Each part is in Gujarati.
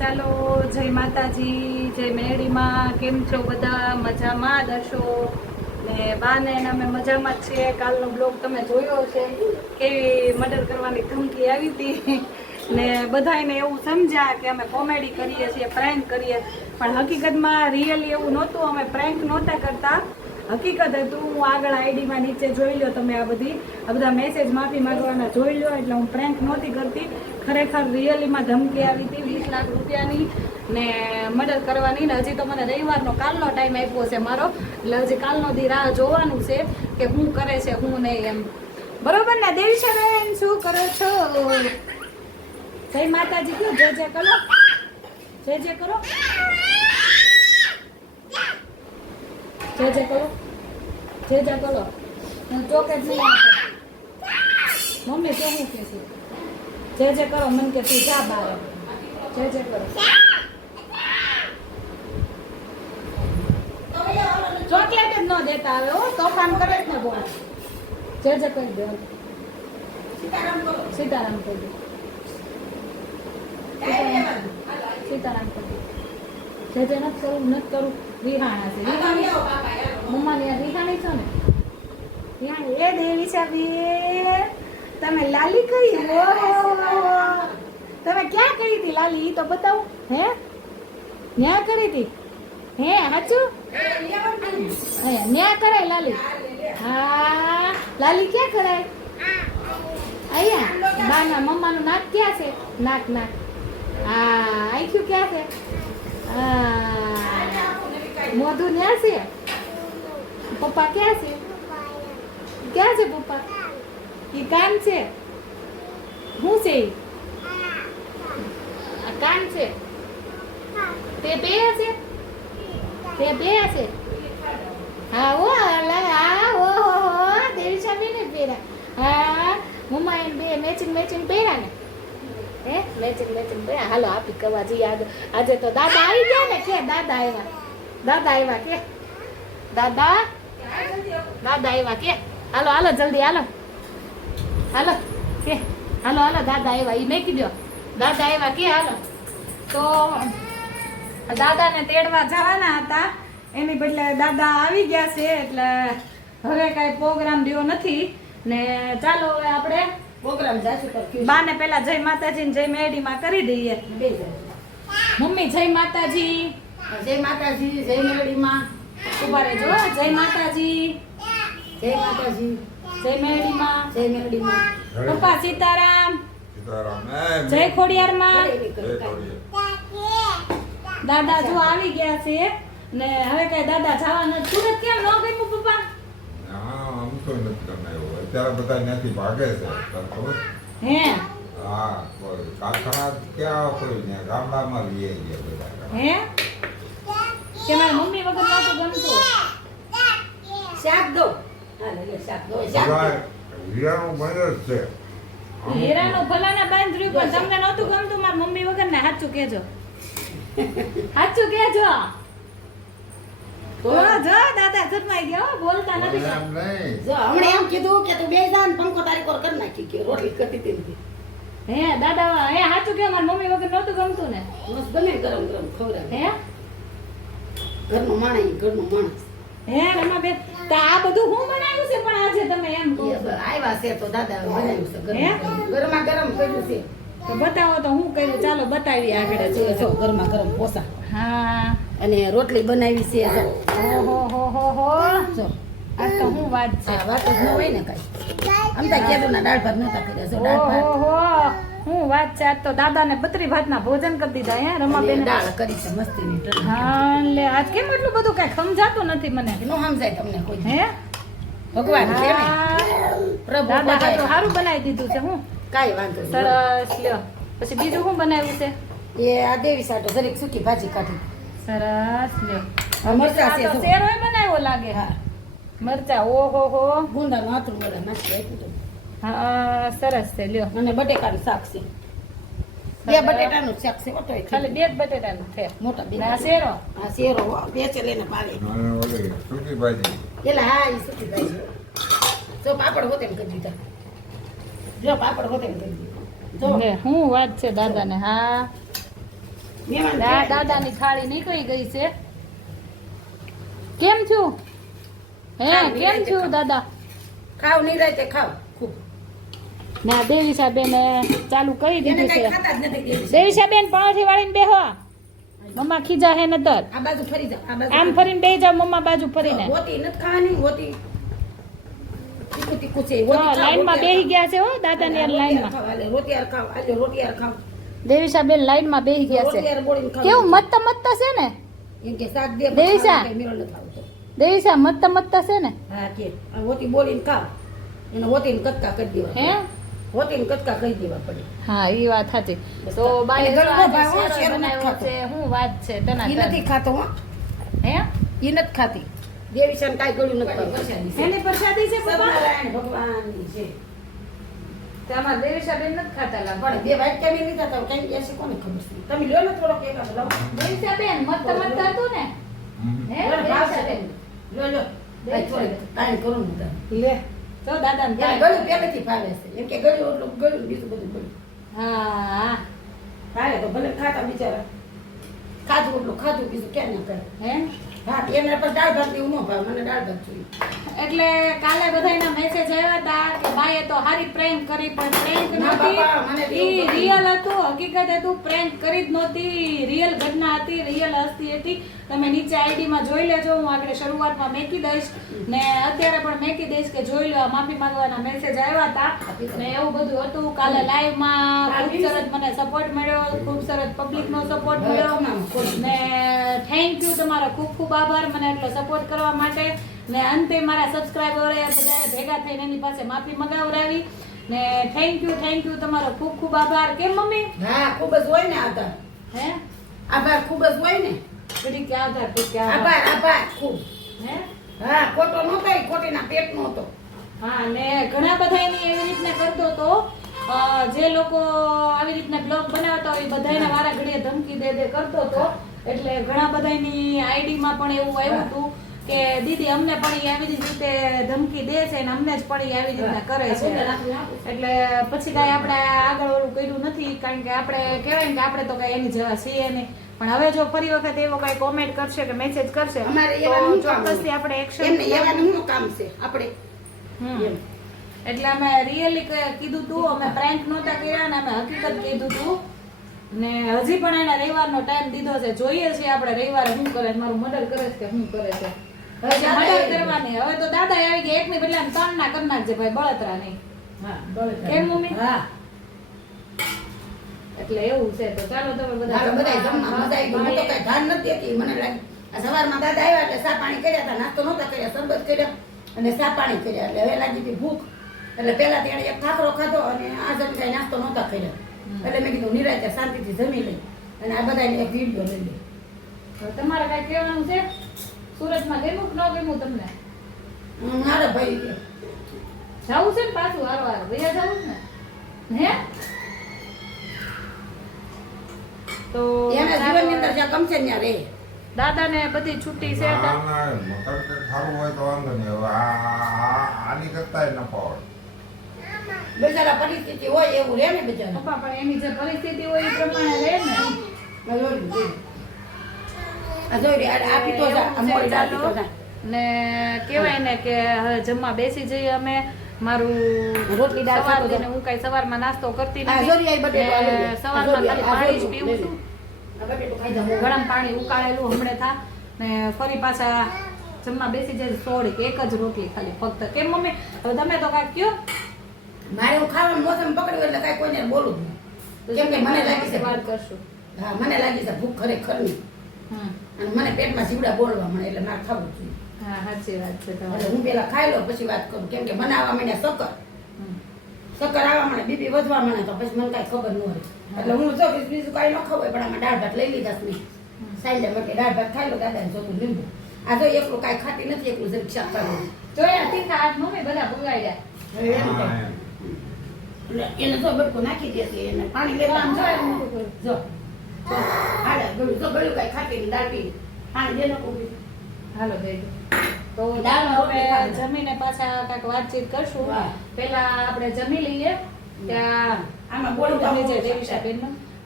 ચાલો જય માતાજી, જય મેરડીમાં. કેમ છો બધા? મજામાં દશો ને બાને અમે મજામાં જ છીએ. કાલનો બ્લોગ તમે જોયો છે, કેવી મર્ડર કરવાની ધમકી આવી હતી ને બધાને એવું સમજ્યા કે અમે કોમેડી કરીએ છીએ, પ્રેન્ક કરીએ, પણ હકીકતમાં રિયલી એવું નહોતું. અમે પ્રેન્ક નહોતા કરતા, હકીકત હતું. હું આગળ આઈડીમાં નીચે જોઈ લો તમે, આ બધા મેસેજ માફી માંગવાના જોઈ લો. એટલે હું પ્રેન્ક નહોતી કરતી, ખરેખર રિયલીમાં ધમકી આવી હતી 20 લાખ રૂપિયાની ને મર્ડર કરવાની. ને હજી તો મને રવિવારનો કાલનો ટાઈમ આપ્યો છે મારો, એટલે હજી કાલનો દી રાહ જોવાનું છે કે હું કરે છે હું નહીં એમ. બરોબર ને દેવીશાબેન, શું કરો છો? જય માતાજી કયો, જય જય કરો, જય જય કરો, જય જય કરો, જય જય કરો. હું ચોકેટ નહીં આપે મમ્મી, તો હું કે છું જય જય કરો. મને કે તું જા બહાર, જય જય કરો. ચોકલેટ જ ન દેતા આવે હો, તોફાન કરે જ ને બહુ. જય જય કરી દે, સીતારામ કરી દે, સીતારામ કરી દે. જય જય નથી કરું, નથી કરું. રિહાણા છે, રિહાણી મમ્માની રિહાણી છો ને, રિહાણી. એ દેવીશાબેન, તમે લાલી કરી? તમે ક્યાં કરી હતી લાલી? ઈ તો બતાવો. હે ન્યા કરી હતી? હે સાચું? ન્યા કરાય લાલી? હા, લાલી ક્યાં કરાય? અહીંયા બાના મમ્માનું નાક ક્યાં છે? નાક નાક. હા, આંખ્યું ક્યાં છે? હા, મોઢું ન્યા છે. પપ્પા ક્યાં છે? ક્યાં છે પપ્પા? ઈ કાન છે. શું છે ઈ? આ કાન છે. તે બે છે, તે બે છે. હા ઓ હા ઓ દેવીશાબેન ને પહેરા. હા, મમ્મા એને બે મેચિંગ મેચિંગ પહેરા ને. હે મેચિંગ મેચિંગ પહેરા. હાલો આપી કવાજી યાદ. આજે તો દાદા આવી ગયા ને. કે દાદા આવ્યા? દાદા આવ્યા કે? દાદા દાદા આવ્યા કે? હાલો હાલો જલ્દી હાલો, હાલો કે હાલો હાલો. દાદા આવ્યા, ઈ મેકી દો. દાદા આવ્યા કે? હાલો. તો દાદાને તેડવા જવાના હતા, એની બદલે દાદા આવી ગયા છે. એટલે હવે કઈ પ્રોગ્રામ રહ્યો નથી ને. ચાલો હવે આપણે પ્રોગ્રામ જાશું. બાને પેલા જય માતાજી ને જય મેરડીમાં કરી દઈએ. મમ્મી જય માતાજી, જય માતાજી, જય મેરડીમાં. ઉભા રહેજો. જય માતાજી, જય માતાજી, જય મેરડીમાં, જય મેરડીમાં. પપ્પા સીતારામ, સીતારામ. જય ખોડિયારમાં. જય દાદા જો આવી ગયા છે ને. હવે કઈ દાદા જવાના? સુરત કેમ ન ગયું પપ્પા? હા, આમ તો નથી કરનાર. અત્યારે બધા ત્યાંથી ભાગે છે, તને ખબર? હે હા, કોઈ કારખાના ક્યાં, કોઈ ત્યાં ગામડામાં લઈ ગયા બધા. હે કે મારી મમ્મી વગર નહોતું ગમતું. શાક દો. હા લે શાક દો. શાક દો. હીરાનું બંધ જ છે. હીરાનું ભલાના બાંધ રહ્યું, પણ તમને નહોતું ગમતું મારી મમ્મી વગર ને. સાચું કેજો, સાચું કેજો. જો દાદા ઘરમાં ગયા હો, બોલતા નથી. એમ નહીં. જો હમણે એમ કીધું કે તું બે જા ને પંખો તારી કોર કરી નાખી કે રોટલી કરતી હતી. હે દાદા, હે સાચું કે મારી મમ્મી વગર નહોતું ગમતું ને. મસ્ત બને ગરમ ગરમ ખવડાવે. હે ઘરનું માણસ, ઘરનું માણસ. હે રમાબેન, તો આ બધું હું બનાવ્યું છે પણ આજે તમે એમ કહો છો? આવ્યા છે તો દાદા બનાવ્યું છે હે? ગરમા ગરમ કર્યું છે. તો બતાવો તો હું કર્યું. ચાલો બતાવીએ આગળ. જો ગરમા ગરમ પોસા હા, અને રોટલી બનાવી છે. જો ઓહો હો હો હો. જો આ તો હું વાત છે. આ વાત જ ન હોય ને કઈ. આમ તો કેદુના દાળ ભાત નતા કર્યા. જો દાળ ભાત ઓહો હું વાત છે. આજ તો દાદાને 32 ભાતના ભોજન કરી દીધા. હે અને રમાબેન? દાળ કરી છે મસ્તીની ચટણી. હા લે, આજ કેમ એટલું બધું કઈ સમજાતું નથી મને. નો સમજાય તમને કોઈ. હે ભગવાન છે ને હા, પ્રભુ દાદા બધાય. તો સારું બનાવી દીધું છે. હું કાંઈ વાંધો નહીં. સરસ લ્યો. પછી બીજું શું બનાવ્યું છે? એ આ દેવી સાટો જરીક સૂકી ભાજી કાઢી. સરસ લ્યો. આ મરચાં છે. આ તો જો. શેરોય બનાવ્યો લાગે. હા, મરચા ઓહો હો. ગુંદાનું આથરું બધા નાખી આપ્યું હતું. હા સરસ છે લ્યો. અને બટેકાનું શાક છે. બે બટેટાનું શાક છે. ઓટો ખાલી 2 જ બટેટાનું છે. મોટા બે. આ શેરો. આ શેરો વેચે લઈને પાવે. અને ઓલી સૂકી ભાજી. એલા હા એ સૂકી ભાજી. જો પાપડ હોતે એમ કરી દીધા. જો પાપડ હોતે એમ કરી દીધા. જો લે, હું વાત છે દાદાને. હા મહેમાન દાદાની થાળી નીકળી ગઈ છે. કેમ છું હે કેમ છું દાદા? ખાવ નહીં રાતે ખાવ ખૂબ ના દેવીસાબેન ચાલુ કરી એને દીધું કઈ છે. ખાતા જ નથી દેવી. દેવીસાબેન પાણી વાળીને બેહો. મમ્મા ખીજા હે નતર. આ બાજુ ફરી જાવ આ બાજુ આમ ફરીને બેહી જાવ મમ્મા બાજુ ફરીને. હોતી નથી ખાવાની હોતી તીખું તીખું છે જો લાઈનમાં બેહી ગયા છે હો દાદાની લાઈનમાં. રોટી યાર ખાવ આજે રોટી યાર ખાવ દેવીસાબેન લાઈનમાં બેહી ગયા રોટી છે. યાર બોળીને ખાવ કેવું મત્ત મત્ત છે ને એમ કે શાક દે દેવીસા. મેળો નથી આવતો દેવીસા મત્ત મત્ત છે ને હા કે આ હોતી બોળીને ખાવ એને હોતીને કટકા કરી દેવા હે હોતીને કટકા કરી દેવા પડે હા ઈ વાત સાચી. તો બાઈ એને ગળો આજે ભાવ હો, શેરો શેરો નથી બનાવ્યો ખાતો. છે. શું વાત છે તના ઈ નથી ખાતો હો હે ઈ નથી ખાતી દેવીશાન કાંઈ ગળ્યું નથી ખાતું. એની પ્રસાદી છે પપ્પા? સત્યનારાયણ ભગવાનની છે તે અમાર દેવીસાબેન નથી ખાતા લાગે. પણ બે વાટ કેમ લીધા તા કઈ ગયા કોને ખબર છે તમે લ્યો ને થોડોક એક આપ લાવો દેવીસાબેન મત્ત મત્ત હતું ને હે મને ભાવ છે દેવીસાબેન લ્યો લ્યો ભાઈ થોડી કાઈ કરું હું તારે લે તો દાદાને એને ગળ્યું પહેલેથી ભાવે છે એમ કે ગળ્યું એટલું ગળ્યું બીજું બધું ગળ્યું હા ભાવે તો ભલે ખાતા બિચારા ખાધું એટલું ખાધું બીજું ક્યાં ના કરે હે હા એને પર દાળ ભાત એવું ન ભાવે મને દાળ ભાત જોઈએ એટલે કાલે બધાયના મેસેજ આવ્યા હતા કે બાઈએ તો હારી પ્રેન્ક કરી પણ પ્રેન્ક ના બાપા, મને નહોતી. ઈ એવું રિયલ હતું, હકીકત હતું, પ્રેન્ક કરી જ નહોતી. રિયલ ઘટના હતી, રિયલ હસ્તી હતી. તમે નીચે આઈડી માં જોઈ લેજો. હું આગળ શરૂઆતમાં મેકી દઈશ ને અત્યારે પણ મેકી દઈશ કે જોઈ લો. માફી માંગવાના મેસેજ આવ્યા હતા ને એવું બધું હતું. કાલે લાઈવ માં ખૂબ સરસ મને સપોર્ટ મળ્યો, ખૂબ સરસ પબ્લિક નો સપોર્ટ મળ્યો ને થેન્ક યુ તમારો ખૂબ ખૂબ આભાર મને એટલો સપોર્ટ કરવા માટે. ને અંતે મારા સબસ્ક્રાઇબરો બધા ભેગા થઈને એની પાસે માફી મંગાવરાવી ને થેન્ક યુ તમારો ખૂબ ખૂબ આભાર. કેમ મમ્મી? હા ખૂબ જ હોય ને આભાર હે આભાર ખૂબ જ હોય ને બેટી ક્યાં આધાર તું ક્યાં આભાર? આભાર આભાર ખૂબ હે હા ખોટો નહોતો ઈ ખોટીના પેટ નહોતો હા ને ઘણા બધા એની એવી રીતના કરતો હતો. જે લોકો આવી રીતના બ્લોગ બનાવતા હોય બધાને વારા ઘડીએ ધમકી દે કરતો હતો. એટલે ઘણા બધાની આઈડી માં પણ એવું આવ્યું હતું કે દીદી અમને પણ ઈ આવી રીતે ધમકી દે છે ને અમને જ પણ ઈ આવી રીતના કરે છે. એટલે પછી કાંઈ આપણે આગળ ઓલું કર્યું નથી કારણ કે આપણે કહેવાય ને કે આપણે તો કાંઈ એની જવા છીએ નહીં. પણ હવે જો ફરી વખત એવો કાંઈ કોમેન્ટ કરશે કે મેસેજ કરશે અમારે તો એવાનું શું કામ ચોક્કસથી હોય? આપણે એક્શન એમને એવાનું શું કામ છે આપણે એમ. એટલે અમે રિયલી કીધું તું, અમે પ્રેન્ક નહોતા કર્યા ને અમે હકીકત કીધું તું. ને હજી પણ એને રવિવારનો ટાઈમ દીધો છે. જોઈએ છીએ આપણે રવિવારે શું કરે છે, મારું મર્ડર કરે છે કે શું કરે છે. હવે મર્ડર કરવાની હવે તો દાદા આવી ગયા, એકની બદલે 3 ના કરી નાખજે ભાઈ, બળતરા નહીં. હા બળતરા. કેમ મમ્મી? હા એટલે એવું છે. તો ચાલો તમે હાલો બધાય જમવા મજા આવી ગઈ. હું તો કઈ ધ્યાન નથી દેતી. મને લાગે આ સવારમાં દાદા આવ્યા એટલે ચા પાણી કર્યા હતા, નાસ્તો નહોતા કર્યા, શરબત કર્યા અને ચા પાણી કર્યા. એટલે હવે લાગી હતી ભૂખ. એટલે પેલા તેણે એક ખાખરો ખાધો અને આ જમ કઈ નાસ્તો નહોતા કર્યા. એટલે મેં કીધું નિરાંતે શાંતિથી જમી લઈ અને આ બધાને એક વિડીયો લઈ લઈ. તમારે કઈ કહેવાનું છે? સુરતમાં ગમ્યું કે ન ગમ્યું તમને? મારા ભાઈ કે જવું છે ને પાછું હારવાર ભૈયા જવું છે ને હે? તો એના જીવનની અંદર જ્યાં ગમશે ને ત્યાં રહે. દાદાને બધી છૂટી છે. ના, ના, મકર કે ખારું હોય તો વાંધો નહીં. હવે આની કરતાંય નફો હોય. બિચારા પરિસ્થિતિ હોય એવું રહે ને બિચારા. પપ્પા પણ એની જે પરિસ્થિતિ હોય એ પ્રમાણે રહે ને. આ જોઈ રે, આ પીતો જા, આ મોડી દાળ પીતો જા. ને કહેવાય ને કે હવે જમવા બેસી જઈએ અમે. મારું રોટલી દાળ ખાતો સવારથી ને જાઉં. હું કઈ સવારમાં નાસ્તો કરતી આ જોરી આઈ નથી. બટેટું આ લઈ લે. ને સવારમાં આ ખાલી જોરી, પાણી જ પીવું છું. આ બટેટું ખાઈ જાઉં. ગરમ પાણી ઉકાળેલું હમણે થા ને ફરી પાછા જમવા બેસી જાય. સોળી કે એક જ રોટલી ખાલી ફક્ત. કેમ મમ્મી? હવે તમે તો કાંઈક કયો. મારે હું ખાવાનું મોસમ પકડ્યું એટલે કાંઈ કોઈને બોલું જ નહીં. કેમ કે મને લાગી છે વાત કરશું. હા મને લાગી છે ભૂખ ખરેખરની અને મને પેટમાં જીવડા બોલવા મળે એટલે મારે ખાવું જ જોઈએ. હા સાચી વાત છે એટલે તમારી. હું પેલા ખાઈ લઉં પછી વાત કરું. કેમ કે મને આવવા માંડ્યા શક્કર આવવા માંડે, બીપી વધવા માંડે તો પછી મને કાંઈ ખબર ન હોય. એટલે હું જો બીજું કાંઈ ન ખબર પણ આમાં દાળ ભાત લઈ લીધા જ નહીં. સાંજે માટે દાળ ભાત ખાઈ લો, દાદાને જોતું લીંબુ. આ જો એકલું કાંઈ ખાતી નથી, એકલું જરીક શાક ખાવું. જોયા તીખા હાથ મમ્મી બધા ભૂલાઈ હવે એમ હા, થાય. એમ. એટલે એને જો બટકું નાખી દેશે એને પાણી લેતા આમ જાય આમ જો જો હાલે ગળું જો ગળું કાંઈ ખાતી નહીં, દાળ પી પાણી દે નાખું પી. હાલો દઈ દો. તો દાળ ચાલો રોટલી હવે ખાવી. જમીને પાછા કાંઈક વાતચીત કરશું. વાહ. પહેલા આપણે જમી લઈએ. ત્યાં આમાં બોલું તો તમે જે આવું દેવીશાબેનનું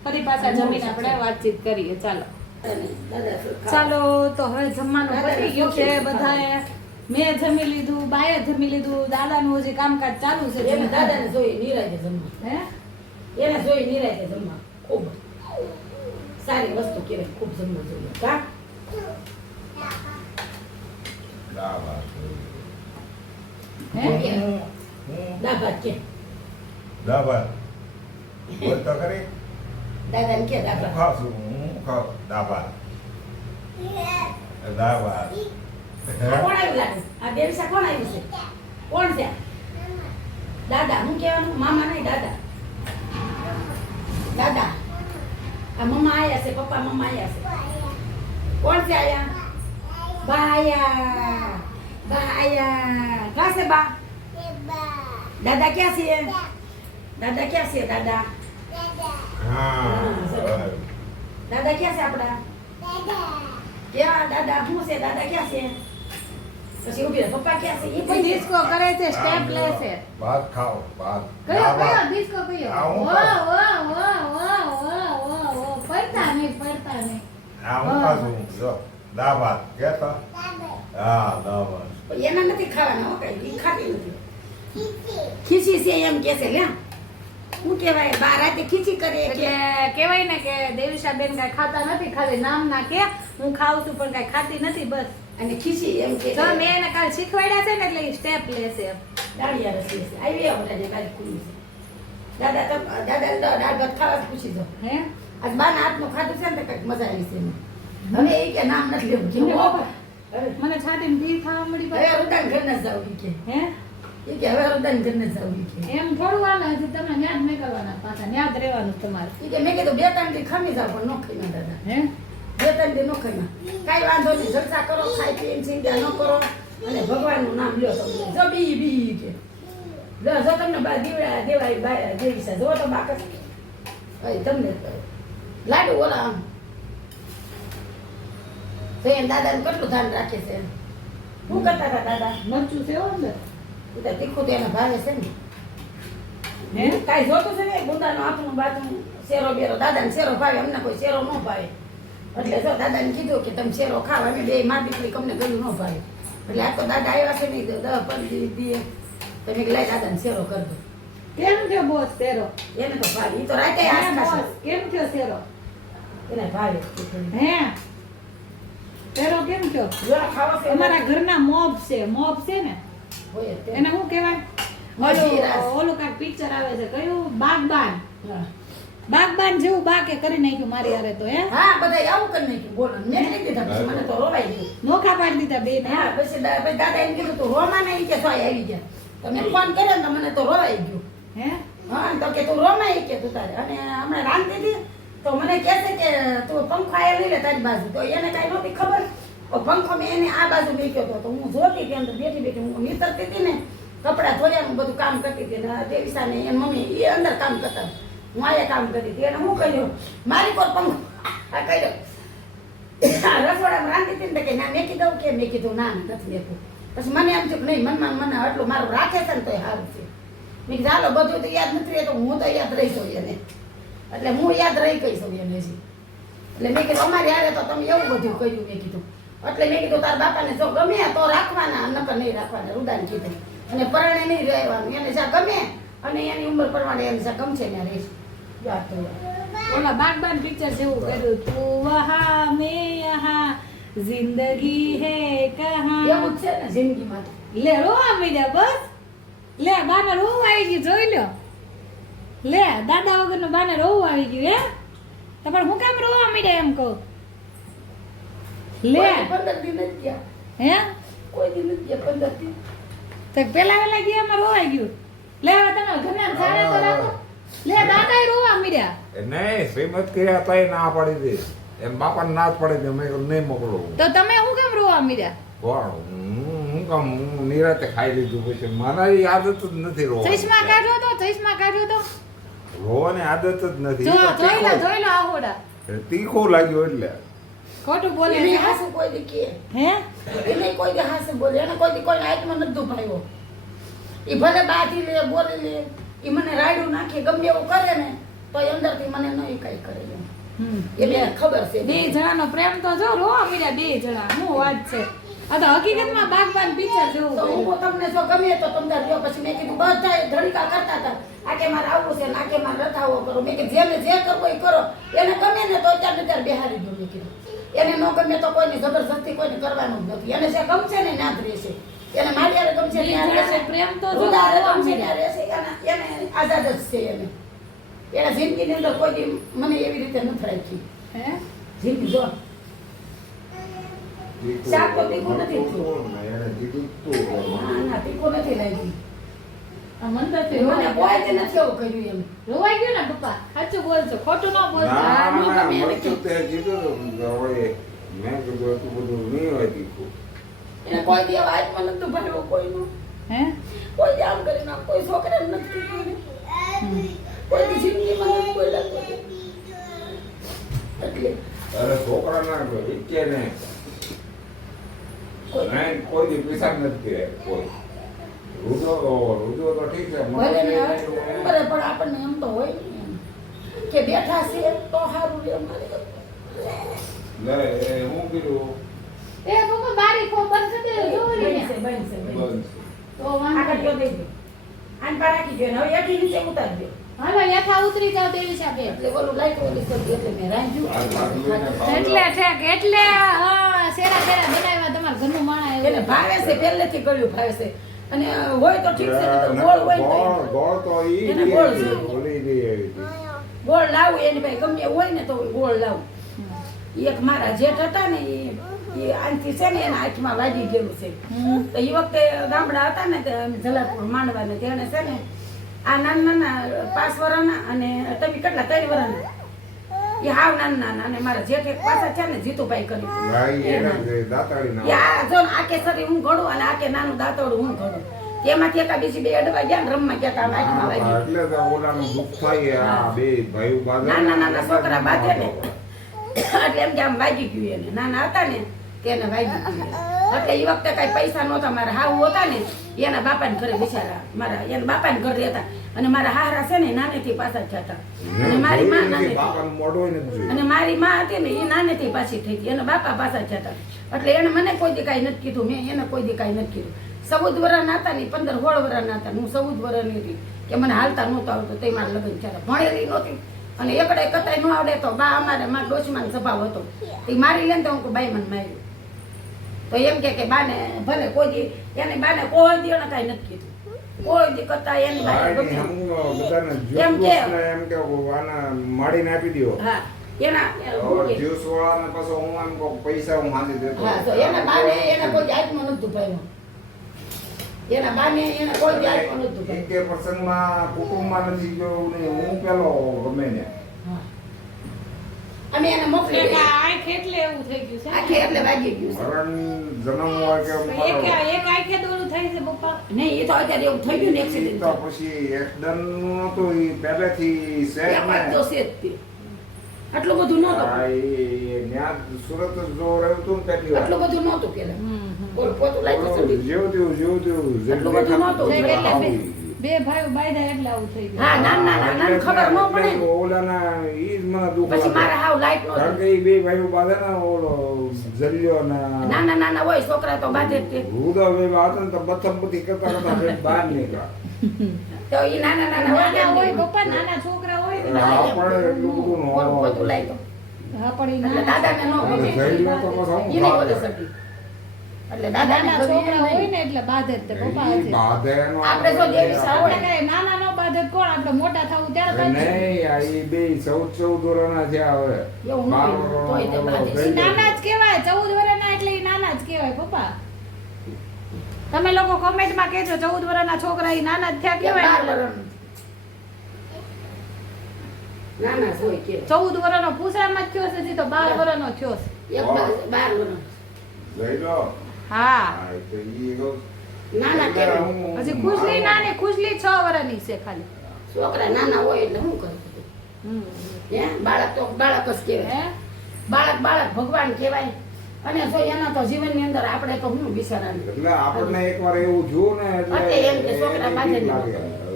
ફરી પાછા જમીને આપણે વાતચીત કરીએ. ચાલો દાદા ચાલો તો હવે જમવાનું પતી ગયું છે બધાએ. મેં જમી લીધું, બાએ જમી લીધું, દાદાનું હજી કામકાજ ચાલુ છે. એને દાદાને જોઈ નિરાજે જમવા. હે એને જોઈ નિરાજે જમવા. ખૂબ સારી વસ્તુ કહેવાય, ખૂબ જમવું જોઈએ. કા દાવા હે દાભાત કે દાવા બોલ તો ખરી દાદાને કે હું દાભાત. ખાઉં છું હું ખાઉં દાવા દાવા આ કોણ આવ્યું લાગે? આ દેવસા કોણ આવ્યું છે? કોણ છે? દાદા. હું કહેવાનું? મામા નહીં, દાદા. દાદા. આ મમ્મા આયા છે, પપ્પા મમ્મા આયા છે. કોણ છે આયા? બા આયા. બા આયા. ક્યાં છે બા? દાદા ક્યાં છે? દાદા ક્યાં છે? દાદા. હા દાદા ક્યાં છે આપડા? ક્યાં દાદા? શું છે? દાદા ક્યાં છે? પછી ઉભી રહે. પપ્પા ક્યાં છે? કોઈ ડિસ્કો કરે છે, સ્ટેપ લે છે. ભાત ખાઓ ભાત કયો ડિસ્કો કયો? આ હું ઓ પડતા નહીં. આ હું ખાઉં છું જો દાવા કેતા હા દાવા એના નથી ખાવાના. હો કઈ ઈ ખાતી નથી. ખીચી છે એમ કે છે. લ્યા શું કહેવાય? બા રાતે ખીચી કરે એટલે કહેવાય ને કે દેવીશાબેન કઈ ખાતા નથી, ખાલી નામ ના કે હું ખાઉં છું પણ કઈ ખાતી નથી. બસ અને ખીચી એમ કે જો મેં એને કાલ શીખવાડ્યા છે ને એટલે સ્ટેપ લેશે. દાળિયા રસી છે. આવી આપણે જે બારી ખુલ્લી છે. દાદા દાળ ભાત ખાવા જ પૂછી દો. હે આજ બાના હાથનું ખાધું છે ને તો કંઈક મજા આવી છે એમાં. હવે એ કે નામ નથી લેવું. કે મને હો, બાપા, મને છાતીમાં ભીડ ખાવા મળી હવે પાછી. રુદાન ઘર ન જાવ ઈ કે. હે એ કે હવે રુદાન ઘર ન જાવ ઈ કે. એમ થોડું હાલે હજી તમે યાદ નહીં કરવાના, પાછા યાદ રહેવાનું તમારે. ઈ કે મેં કીધું 2-3 દી ખમી જાવ પણ ન ખાઈ ના દાદા. હે 2-3 દી ન ખાઈ ના. કાંઈ વાંધો નહીં. જલસા કરો, ખાઈ પીને ચિંતા ન કરો અને ભગવાનનું નામ લ્યો તમે. જો બી કે જો તમને બા દીવડા દેવાય બા દેવી છે. જો તો બાકસ તમને લાડુ ઓલા આમ તો એમ દાદાને કેટલું ધ્યાન રાખે છે. શું કરતા હતા દાદા? મરચું છે હો અંદર. એ તો તીખું તો એને ભાવે છે ને. હે કાંઈ જોતું છે ને ગુંદાનું આપણું બાજુ શેરો બેરો. દાદાને શેરો ભાવે, અમને કોઈ શેરો ન ભાવે. એટલે જો દાદાને કીધું કે તમે શેરો ખાવ. અમે બે માં દીકરી કમને ગયું ન ભાવે. એટલે આ તો દાદા આવ્યા છે નહીં 10-15 દીએ તમે લાઈ દાદાને શેરો કર દો. કેમ થયો બોસ તેરો? એને તો ભાવે. એ તો રાતે હે આસપાસ બોસ, કેમ થયો તેરો? એને ભાવે. હે તેરો કેમ થયો? જો ખાવા છે અમારા ઘરના મોબ છે ને હોય જ તે. એને શું કહેવાય? મજીરાસ. ઓલું કાંઈક પિક્ચર આવે છે, કયું? બાગબાન. હા. બાગબાન જેવું બાકે કરી નાખ્યું મારી હારે તો. હે હા બધા આવું કરી નાખ્યું. બોલો મેં લઈ દીધા. પછી મને તો રોવાઈ ગયું. નોખા પાડી દીધા બે ને. હા પછી દાદા એમ કીધું તું રોમા નહીં કે સોય આવી ગયા. તમે ફોન કર્યો ને તો મને તો રોવાઈ ગયું. હે હા તો કે તું રોમાય કે તું તારે. અને હમણાં રાંધતી હતી તો મને કહે છે કે તું પંખો આયા લઈ લે તારી બાજુ. તો એને કાંઈ નહોતી ખબર. તો પંખો મેં એને આ બાજુ મૂક્યો હતો. તો હું જોતી હતી અંદર બેઠી હું નીતરતી હતી ને કપડાં ધોયાનું બધું કામ કરતી હતી. ને દેવીસા ને એની મમ્મી એ અંદર કામ કરતા. હું આયા કામ કરતી હતી. એને હું કહ્યું મારી કોઈ પંખો આ કર્યો રસોડામાં રાંધતી હતી ને કે ના મેકી દઉં કે મેં કીધું ના નથી લેતું. પછી મને એમ થયું કે નહીં મનમાં મને આટલું મારું રાખે છે ને તો એ સારું છે. મેં કીધું હાલો બધું તો યાદ નથી રહેતું. હું તો યાદ રહી છું એને. એટલે હું યાદ રહી ગઈ છું એને હજી. એટલે મેં કીધું અમારી હારે તો તમે એવું બધું કર્યું. મેં કીધું એટલે મેં કીધું તારા બાપાને જો ગમે તો રાખવાના નકર નહીં રાખવાના. રુદાને કીધું અને પરણે નહીં રહેવાનું. એને જ્યાં ગમે અને એની ઉંમર પ્રમાણે એને જ્યાં ગમશે ત્યાં રહીશ. યાદ તો ઓલા બાગબાન પિક્ચર જેવું કર્યું. તું વહા મેં યહાં જિંદગી હે કહા. એવું જ છે ને જિંદગીમાં તો. લે રોવા મીડ્યા બસ. લે બાને રોવું આવી ગયું, જોઈ લો. લે દાદા વગરનું બાને રોવું આવી ગયું. હે તમારે હું કેમ રોવા મીડ્યા એમ કહું? લે 15 દી નથી ગયા. હે કોઈ દી નથી ગયા 15 દી. તો પેલા વેલા ગયા એમાં રોવાઈ ગયું. લે હવે તમે ઘરના સારે તો રાખો. લે દાદા રોવા મીડ્યા. નહીં શ્રીમત કર્યા તઈ ના પાડી દે એમ બાપાને ના જ પાડી દે મેં કીધું નહીં મોકલો તો તમે હું કેમ રોવા મીડ્યા? કોણ હું કામ હું નિરાતે ખાઈ લીધું પછી મને એ આદત જ નથી ચશ્મા રોવાની કાઢ્યો તો, ચશ્મા કાઢ્યો તો. રોવાની આદત જ નથી જો એ તો જોઈ લો આહોડા. તીખું લાગ્યું એટલે ખોટું બોલે એને છે. હાસુ કોઈ દી કહે. હે એને કોઈ દી હાસુ બોલે. એને કોઈ દી કોઈને હાથમાં નથી દુભાવ્યો. એ ભલે બાથી લે બોલી લે. એ મને રાયડું નાખે ગમે એવું કરે ને તોય અંદરથી મને નહીં કઈ કરે એમ. હમ. એ બે ખબર છે બે જણાનો પ્રેમ તો જો રોવા મળ્યા બે જણા શું વાત છે આ તો હકીકતમાં બાગબાન પિક્ચર તો જેવું હું તમને જો ગમે તો તમને જો પછી મેં કીધું બધા ધડીકા કરતા હતા આ કે મારે આવું છે ને આ કે મારે રથાવો કરો મેં કીધું જેને જે કરવો એ કરો એને ગમે ને તો અત્યારે બેહારી દો મેં કીધું એને ન ગમે તો કોઈને જબરજસ્તી કોઈને કરવાનું જ નથી એને જે ગમશે ને ના જ રહેશે એને મારી હારે ગમશે ને ત્યાં રહેશે પ્રેમ તો જો ઉદારે રોવા ગમશે મળ્યા. ત્યાં રહેશે એને આઝાદ જ છે એને એના જિંદગીની અંદર કોઈ દી મને એવી રીતે નથી રાખી હે જિંદગી જો શાક તો તીખું નથી થયું. એને કીધું તું ના તીખું નથી લાગી આ મન તો છે મને કોઈ જ નથી એવું કર્યું એમ રોવાઈ ગયું ને પપ્પા સાચું બોલજો ખોટું ન બોલજો ના નો ના ગમે એને મરચું તે કીધું તો હવે મેં કીધું એટલું બધું નહીં હોય તીખું એને કોઈ દી હાથમાં નતું ભર્યું કોઈનું હે કોઈ દી આમ કરીને આમ કોઈ છોકરાને નથી કીધું એને. કોઈ દી જિંદગીમાં નથી બોલ્યા કોઈ દી. એટલે અરે છોકરા ના ઈચ્છે ને કોઈ નહીં કોઈ દી પૈસા નથી કર્યા કોઈ રૂદો તો ઠીક છે ભલે ને ઉંમરે પણ આપણને એમ તો હોય ને એમ. કે બેઠા છે તો સારું રે અમારે લે હું કીધું એ પપ્પા બારી ખો બંધ કરી દે જોવો ને બનશે બનશે બનશે. તો આગળ વાંધો ગયો દઈ દે આને પા રાખી દે ને હવે એકી નીચે ઉતારી દે હાલો યથા ઉતરી જાવ દેવી સાહેબ એટલે ઓલું લાઈટ ઓલી કરી એટલે મેં રાંધ્યું એટલે ઠેક એટલે હા શેરા શેરા બનાવ્યા તમારા ઘરનું માણા એને એવું ભાવે છે પહેલેથી ગળ્યું ભાવે છે અને હોય તો ઠીક છે ને તો ગોળ હોય તો ગોળ તો ઈ એને ગોળ છે. બોલી દે એવી રીતે. ગોળ લાવું એની ભાઈ ગમે એવું હોય ને તો ગોળ લાવું એક મારા જેઠ હતા ને એ આનથી છે ને એના હાથમાં વાગી ગયેલું છે તો એ વખતે ગામડા હતા ને તે અમે જલાલપુર માંડવા ને તેને છે ને આ નાના નાના 5 વર્ષના અને તમે કેટલા 3 વર્ષના એ હાવ નાના નાના અને મારા જેઠ એક પાછા છે ને જીતુભાઈ ના, કરી ઈ એના જે દાતાળી ના યા જો ને આકે સરી હું ઘડું અને આકે નાનું દાંતોડું હું ઘડું તેમાંથી એકા બીજી બે અડવા ગયા ને રમવા ગયા તા હાથમાં વાગી એટલે તો ઓલાનું દુઃખ થાય આ બે ભાઈઓ બાંધે નાના નાના છોકરા બાંધે ને એટલે એમ કે આમ વાગી ગયું એને નાના હતા ને તેને વાગી ગયું એટલે એ વખતે કઈ પૈસા નહોતા મારા હાવ હતા ને એના બાપાને ઘરે બિચારા મારા એના બાપાને ઘરે રહેતા અને મારા હારા છે ને નાનેથી પાછા જ જતા અને મારી માં નાનેથી બાપાનું મોઢું ય નથી જોયું. અને મારી માં હતી ને એ નાનેથી પાછી થઈ ગઈ એના બાપા પાછા જ જતા એટલે એને મને કોઈ દી કાંઈ નથી કીધું મેં એને કોઈ દી કાંઈ નથી કીધું 14 વર્ષના હતા ને 15-16 વર્ષના હતા હું 14 વર્ષની હતી કે મને હાલતા નહોતું આવતું તે મારા લગ્ન થયા ભણેલી નહોતી અને એકડે કતાઈ ન આવડે તો બા અમારે મારા ડોશીમાનો સ્વભાવ હતો એ મારી લે ને તો હું બાઈ મને માર્યું તો એમ કે બાને ભલે કોઈ દી એને બાને કોઈ દી એને કાંઈ નથી કીધું કોઈ દી કરતા એની બાને આ ગમે એમ બધાને એમ જ્યુસ કે- એમ કે આના માડીને આપી દ્યો. હા એના હવે જ્યુસ વાળાને પાછો હું એમ કહું પૈસા હું હાંધી દેતો. હા તો એના બાને એને કોઈ હાથમાં નતું ભાઈ એના બાને એને કોઈ દી હાથમાં નતું એક ભાઈ કે પ્રસંગમાં કુટુંબમાં નથી ગયો ને હું પેલો ગમે ને અમે એને મોકલી એક દીધી. આંખ એટલે એવું થઈ ગયું છે આખે એટલે વાગી ગયું છે. મરણ જન્મ હોય કે એક મરણ. એક આંખે દોરું થઈ છે પપ્પા નહીં એ તો અત્યારે એવું થઈ ગયું ને એક્સિડન્ટ તો પછી એક્સિડન્ટ નહોતું ઈ પહેલેથી સેટ એમાં ને તો છે જ તે. આટલું બધું નહોતું આ ઈ ન્યા સુરત જ જો રહ્યું હતું ને પહેલી વાર. આટલું બધું નહોતું પેલા હમ, હમ. બોલ પોતું લાગ્યું ઓલું ચડી. જેવું તેવું આટલું બધું નહોતું. એટલે આવું. બે ભાઈઓ બાયદા એટલે આવું થઈ ગયું હા નાના નાના ખબર ન પડે ને. ઓલાના ઈ જ મને દુઃખ પછી લાગે. મારા હાવ લાઈટ કારણ નહોતું કે ઈ બે ભાઈઓ બાંધે ને ઓલો જલ્યો ને નાના નાના હોય છોકરા તો બાંધે જ તે. રુદા બે હતા ને તો બથમ કરતા કરતા બે બહાર નીકળ્યા. તો ઈ નાના નાના નાના હોય હોય પપ્પા નાના છોકરા હોય ને હા, પણ એટલું બધું ન હોય. પોતું લાગ્યું હા પણ એટલે દાદાને ન અને ગમે. જલ્યો તો પછી હું ઈને ભાગે. બોલે સટી. એટલે દાદાને નાના ગમે છોકરા હોય નહીં. ને એટલે બાધે જ તે પપ્પા ઈ છે બાધે એનો આપણે તો દેવી સાવ આપણે કઈ નાના નો બાધે તો કોણ આપણે મોટા થવું ત્યારે બાંધશું. નહીં આ ઈ બે 14 વર્ષના થયા હવે. એવું ન હોય. તોય તે બાંધે. ઈ નાના જ કહેવાય 14 વર્ષના એટલે ઈ નાના જ કહેવાય પપ્પા તમે લોકો કોમેન્ટમાં કહેજો 14 વર્ષના છોકરા ઈ નાના જ થયા કે 12 કહેવાય વર્ષનું. નાના જ હોય કે 14 વર્ષનો પૂછડામાં જ થયો છે હજી તો 12 વર્ષનો થયો છે એક 12 વર્ષનું. લઈ લો. હા હા, એ તો ઈ કહું. નાના કેવાય. હું- હજી ખુશલી નાની ખુશલી 6 વર્ષની છે ખાલી છોકરા નાના હોય એટલે શું કરે હમ. હે બાળક તો બાળક જ કહેવાય હે બાળક બાળક ભગવાન કહેવાય અને જો એના તો જીવનની અંદર આપણે તો શું બિચારાને એટલે આપણને એકવાર એવું જોયું ને એટલે એમ કે છોકરા બાંધે બીક નહીં. લાગે.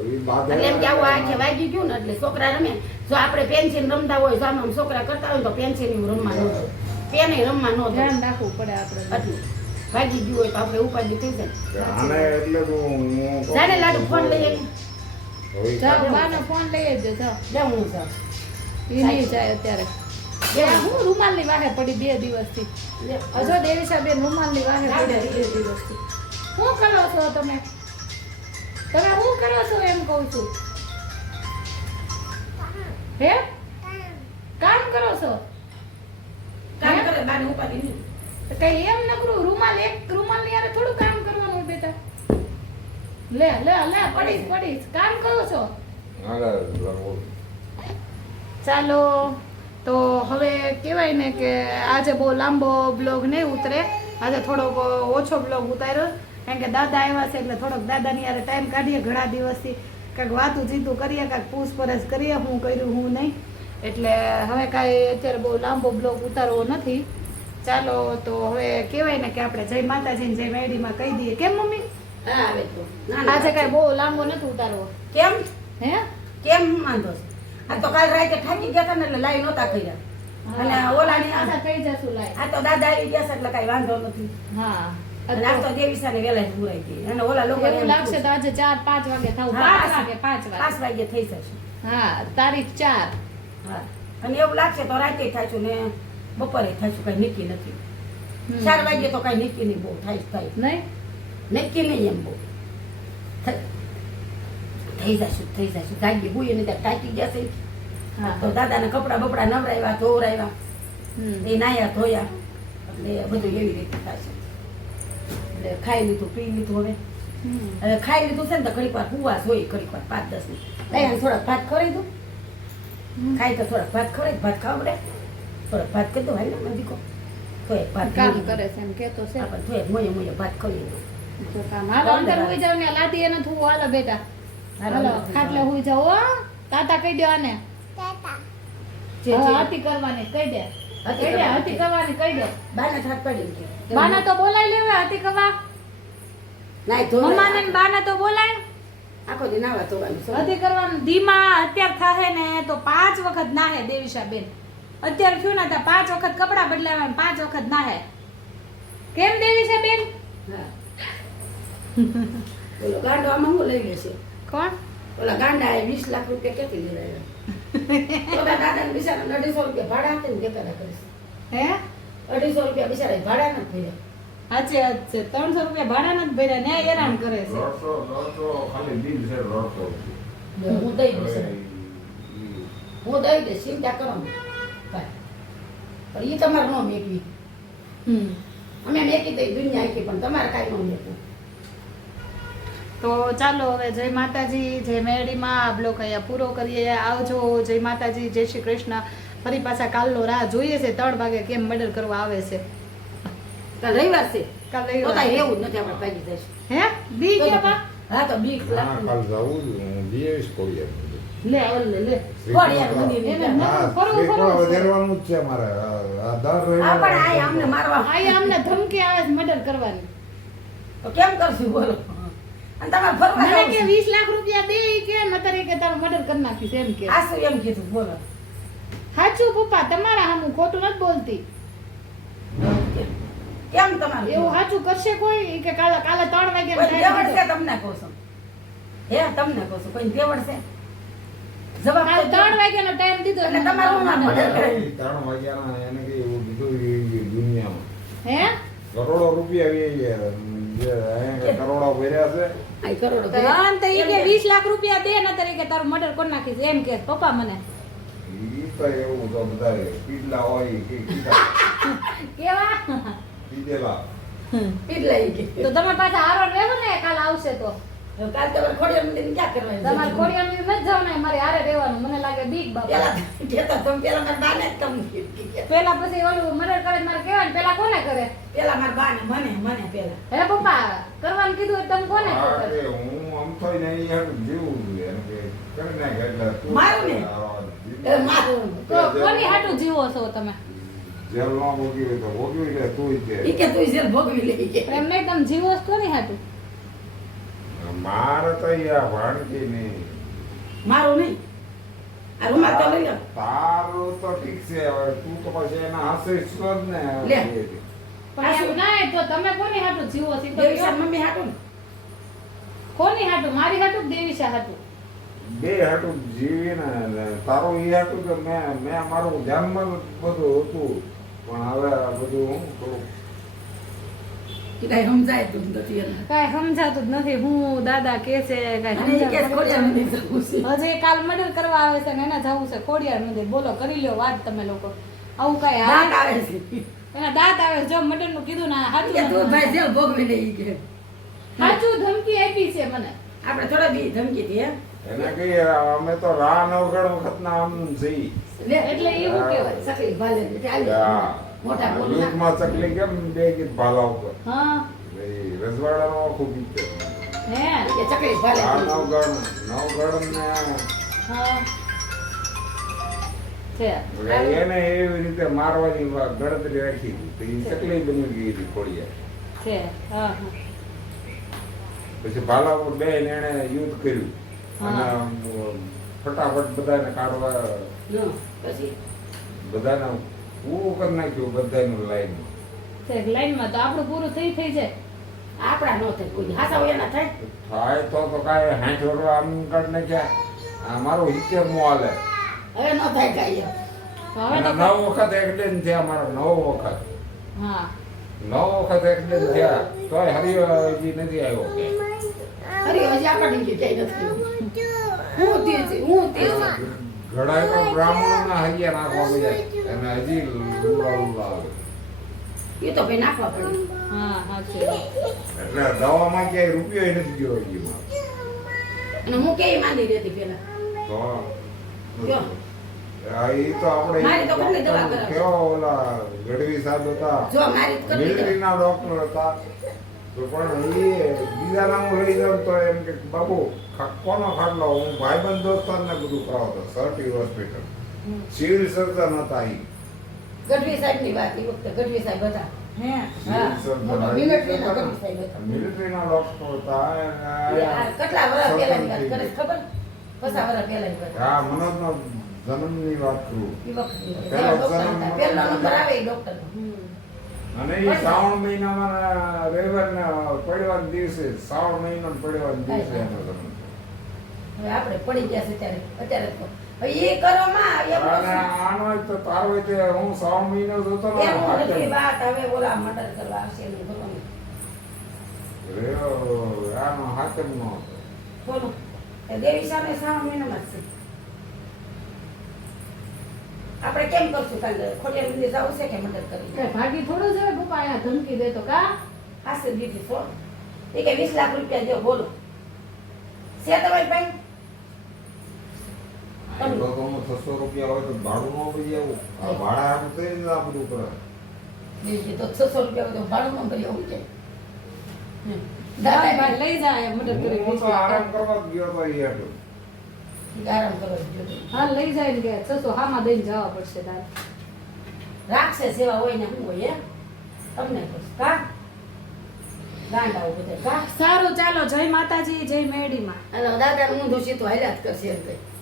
એટલે એમ કે આવું આંખે વાગી ગયું ને એટલે છોકરા રમે જો આપણે પેન્સિલ રમતા હોય જો આમ છોકરા કરતા હોય તો પેન્સિલ રમવા ન દે પેને રમવા ન દે ધ્યાન રાખવું પડે આપણે એટલે વાગી ગયું હોય તો આપણે ઉપાધિ થઈ જાય આને એટલે તો હું જાને લાડુ ફોન લઈએ જાઓ બાનો ફોન લઈ જ જાઓ જાઉં હું જાઉં એ નહીં જાય અત્યારે હું રૂમાલની વાહે પડી 2 દિવસથી હજો દેવીશાબેન રૂમાલની વાહે પડી 2 દિવસથી શું કરો છો તમે શું કરો છો એમ કહું છું હે કામ કરો છો કામ કરે બાને ઉપાધિ નહીં કઈ એમ નકરું રૂમાલ એક રૂમાલ ની યારે થોડું કામ કરવાનું બેટા લે લે લે પડીશ કામ કરો છો ચાલો તો હવે કહેવાય ને કે આજે બહુ લાંબો બ્લોગ નહીં ઉતરે આજે થોડોક ઓછો બ્લોગ ઉતાર્યો કારણ કે દાદા આવ્યા છે એટલે થોડોક દાદાની યારે ટાઈમ કાઢીએ ઘણા દિવસથી કાંઈક વાતું જીતું કરીએ કાંઈક પૂછપરછ કરીએ હું કર્યું હું નહીં એટલે હવે કાંઈ અત્યારે બહુ લાંબો બ્લોગ ઉતારવો નથી ચાલો તો હવે કહેવાય ને કે આપણે જય માતાજીને જય મેડીમાં કહી દઈએ કેમ મમ્મી હા આવે તો આજે કાંઈ બહુ લાંબો નથી ઉતારવો કેમ હે કેમ વાંધો છે આ તો કાલ રાતે થાકી ગયા હતા ને એટલે લાઈ નહોતા કર્યા અને ઓલાની પાછા થઈ જશું લાય આ તો દાદા આવી ગયા છે એટલે કઈ વાંધો નથી હા અને આ તો દેવીસાને વેલા જ પુરાઈ ગઈ અને ઓલા લોકો એવું લાગશે તો આજે 4-5 વાગે થાવ 5 વાગે 5 વાગે 5 વાગે થઈ જશે હા તારીખ 4 હા અને એવું લાગશે તો રાતે થાશું ને બપોરે થાશું કઈ નક્કી નથી 4 વાગે તો કઈ નક્કી નહીં બહુ થાય નહીં નક્કી નહીં એમ બહુ થઈ જશું જાગી હુઈ ને ત્યાં ટાકી જશે તો દાદાને કપડા બપડા નવરાવ્યા ધોવરાવ્યા એ નાયા ધોયા એટલે બધું એવી રીતે થશે એટલે ખાઈ લીધું પી લીધું હવે ખાઈ લીધું છે ને તો ઘડીક વાર હુવાસ હોય ઘડીક વાર 5-10 મિનિટ લઈને થોડાક ભાત ખવડાવી દઉં ખાઈ તો થોડાક ભાત ખવડાવી ભાત ખાવડે થોડાક ભાત કરી દો હાલ ને દીકો તો એક ભાત કામ કરે છે એમ કેતો છે આપણે થોડેક મોયે ભાત ખવડી દઉં તો કામ હાલો અંદર હોઈ જાવ ને લાદી એને થું હાલો બેટા હાલો ખાટલે હોઈ જાવ હો તાતા કહી દે આને જે હતી કરવાની કહી દે હતી કરવાની કહી દે બાને હાથ પડી કે બાના તો બોલાઈ લેવે હતી કરવા નાઈ ધો મમ્માને ને બાને તો બોલાય આખો દી નાવા ધોવાનું છે હતી કરવાનું ધીમા અત્યારે થાહે ને તો 5 વખત નાહે દેવીશાબેન અત્યારે થયું ને તો 5 વખત કપડા બદલાવા 5 વખત નાહે કેમ દેવીશાબેન હા ઓલો ગાંડો આમાં હું લઈ લેશે કોણ ઓલા ગાંડા 20 લાખ રૂપિયા કેથી લઈ આવ્યા ઓલા દાદાને બિચારા 250 રૂપિયા ભાડા આપે ને દેખાડા કરીશ હે 250 રૂપિયા બિચારા ભાડા નથી ભર્યા સાચી વાત છે 300 રૂપિયા ભાડા નથી ભર્યા ને હેરાન કરે છે ખાલી બિલ છે 150 હું દઈ દઈશ હું દઈ દઈશ ચિંતા કરો ને પણ એ તમારે ન મેકવી અમે મેકી દઈ દુનિયા આખી પણ તમારે કાંઈ ન મેકવું તો ચાલો હવે જય માતાજી જય મેરડીમાં આ બ્લોગ અહીંયા પૂરો કરીએ આવજો જય માતાજી જય શ્રી કૃષ્ણ ફરી પાછા કાલનો રાહ જોઈએ છે 3 વાગે કેમ મર્ડર કરવા આવે છે કાલ રવિવાર છે કાલ તો રવિવાર કાંઈ એવું જ નથી આપણે ભાગી જઈશું હે બી ગયા બા હા તો બીક લાગતી કાલ જાવું દીવેશ કોળિયા લે લે કોળિયાર મંદિર એને ની ફરવું ફરવું વધારવાનું જ છે મારે આ દર આ પણ આ અમને મારવા આયા અમને ધમકી આવે છે મર્ડર કરવાની તો કેમ કરશું બોલો અને તમારે ફરવા મને જવું કે છે. 20 લાખ રૂપિયા દે ઈ કે નતરે કે તારું મર્ડર કરી નાખીશ એમ કે આ શું એમ કીધું બોલો સાચું પપ્પા તમારા હામું ખોટું નથી બોલતી કેમ તમારે એવું સાચું કરશે કોઈ ઈ કે કાલે 3 વાગ્યા કોઈ દેવડ છે તમને કહું છું હે તમને કહું છું કોઈ દેવડ છે જવાબ કાલે તો 3 વાગ્યાનો ટાઈમ દીધો એટલે તમારું નામ મર્ડર કરે 3 વાગ્યાના એને કઈ એવું કીધું એ દુનિયામાં હે કરોડો રૂપિયા વે જે અહીંયા કરોડો ભર્યા છે આ કરોડો તરન તો ઈ કે 20 લાખ રૂપિયા દે નતરે કે તારું મર્ડર કરી નાખીશ એમ કે પપ્પા મને ઈ તો એવું તો બધા પીડલા હોય કે કીધા કેવા પીધેલા પીડલાઈ કે તો તમે પાછા હારો રહેવો ને કાલ આવશે તો કાલ તમારે ખોડિયાર મંદિર ક્યાં કરવાનું તમારે ખોડિયાર ની નથી જવાનું મારે હારે રહેવાનું મને લાગે બીક બાપા પેલા કેતા તમે પેલા મારા બાને જ તમને કીધું. પેલા પછી ઓલું મર્ડર કરે મારે કહેવાય પેલા કોને કરે પેલા મારા બાને મને પેલા હે પપ્પા કરવાનું કીધું હોય તમે કોને હા, કરે કે હું આમ તો નહીં યાર જીવું છું એને કે કરી નાખ એટલે તું મારું ને? એ મારું તો કોની હાટું જીવો છો તમે જેલમાં ભોગવી તો ભોગવી લે તું ઈ કે તું જેલ ભોગવી લે ઈ કે એમ નહીં તમે જીવો છો કોની હાટું મારે તો યા ભાણકી નહીં. મારું નહીં આ રૂમાલ તો લઈ લો તારું તો ઠીક છે હવે તું તો પછી એના આશ્રિત છો જ ને લે. પણ એમ ના તો તમે કોની હાટું જીવો છો? તો દેવીશા કયો? મમ્મી હાટું ને કોની હાટું? મારી હાટું કે દેવીશા હાટું? બે હાટું જીવીને ને તારું ઈ હાટું કે મેં મારું ધ્યાનમાં બધું હતું પણ હવે આ બધું હું થોડું કે કાંઈ સમજાય તું નથી એને કાંઈ સમજાતું જ નથી. હું દાદા કે છે કાંઈ અને એ કે સમજાતું ખોડિયાર નથી. મંદિર જવું છે હજી કાલ મર્ડર કરવા આવે છે ને એના જવું છે ખોડિયાર મંદિર. બોલો કરી લ્યો વાત તમે લોકો. આવું કાંઈ દાંત હાલે? આવે છે એના દાંત આવે છે. જો મર્ડર નું કીધું ના કે તું સાચું ભાઈ જેલ ભોગવી લે ઈ કે સાચું ધમકી આપી છે મને. આપણે થોડા બી ધમકી દે એને કહીએ અમે તો રા નવગણ વખતના આમ જઈ લે એટલે એવું કહેવાય. સકલી ભાલે એટલે આવી મોટા બોલ ના યુદ્ધમાં ચકલી કેમ બે ગીત ભાલા ઉપર હા રજવાડાનો આખું ગીત છે. હે કે ચકલી ભાલે રા નવગણ ને હા છે. એને એવી રીતે મારવાની ગણતરી રાખી હતી તો ઈ ચકલી બની ગઈ હતી ખોડિયાર. છે હા હા પછી ભાલા ઉપર બેન એને યુદ્ધ કર્યું અને ફટાફટ બધાને કાઢવા નો પછી બધાને પૂરું કરી નાખ્યું બધાનું લાઈન છે લાઈનમાં તો આપણું પૂરું થઈ જાય. આપણા નો થાય કોઈ હાસા હોય ના થાય થાય તો કાંઈ 60 વર્ષ આમ કાઢ નાખ્યા આ મારું 70 હાલે હવે નો થાય કાંઈ એમ. તો હવે અને તો 9 વખત એક્સિડન્ટ થયા મારા 9 વખત હા 9 વખત એક્સિડન્ટ થયા તોય હજી નથી આવ્યો કે અરે હજી આપણને કે ક્યાંય નથી હું તે છે ઘણા તો બ્રાહ્મણોના હૈયા નાખવા ગયા અને હજી લુલા આવે એ તો ભાઈ નાખવા પડે હા હા છે એટલે દવામાં ક્યાંય રૂપિયો નથી ગયો હજી મારો. અને હું કેવી માંડી રહેતી પેલા તો કયો? ઈ તો આપણે મારી તો કેટલી દવા કરાવી. કેવો ઓલા ગઢવી સાહેબ હતા જો મારી તો કેટલી મિલિટરીના ડોક્ટર હતા તો પણ એ બીજા નામ લઈ જાઉં તો એમ કે બાબુ કોનો ખાટલો હું ભાઈબંધ દોસ્તારને બધું કરાવતો સરટી હોસ્પિટલ સિવિલ સર્જન હતા ઈ ગઢવી સાહેબ ની વાત એ વખતે ગઢવી સાહેબ હતા હે હા મોટો મિલિટરીના ગઢવી સાહેબ હતા મિલિટરીના ડોક્ટર હતા એ આ કેટલા વર્ષ પહેલાની વાત કરે છે ખબર? પચાસ વર્ષ પહેલાની વાત હા મનોજનો જન્મની વાત કરું એ વખતે પહેલો નંબર આવે એ ડોક્ટર અને એ શ્રાવણ મહિનામાં રવિવારના પડવાના દિવસે શ્રાવણ મહિનો પડવાના દિવસે એનો જન્મ હવે આપણે પડી ગયા છે અત્યારે તો હવે એ કરો માં એમ અને આનો તો તારો તે હું શ્રાવણ મહિનો જોતો ને એમ નથી હાથે. વાત હવે ઓલા મર્ડર કરવા આવશે ને ભગવાન આનો હાથમ નો હતો. બોલો એ દેવી સામે શ્રાવણ મહિનામાં જ છે આપણે કેમ કરશું કાલે ખોડિયાર મંદિર જવું છે કે મદદ કરી કઈ ભાગી થોડું જ હવે પપ્પા અહીંયા ધમકી દે તો કા હાસે દીધી છો એ કે 20 લાખ રૂપિયા દો બોલો છે તમારી ભાઈ આ તો તો 600 રૂપિયા હોય તો ભાડું નો પડી આવું આ ભાડા આવું થઈ ને આ બધું કરે દીધી તો 600 રૂપિયા તો ભાડું ન ભરી આવું છે દાદા દાદા ભાઈ લઈ જાય મદદ કરી હું તો આરામ કરવા જ ગયો તો એ હાટુ. આરામ કરો જોઈએ હા લઈ જાય ને કે 600 હામાં દઈને જવા પડશે દાદા. રાખશે સેવા હોય ને શું હોય એમ તમને કહું કા ગાંડા બધા કા સારું ચાલો જય માતાજી જય મેડીમાં. અને દાદા ઊંધું સીધું હાલ્યા જ કરશે એમ કઈ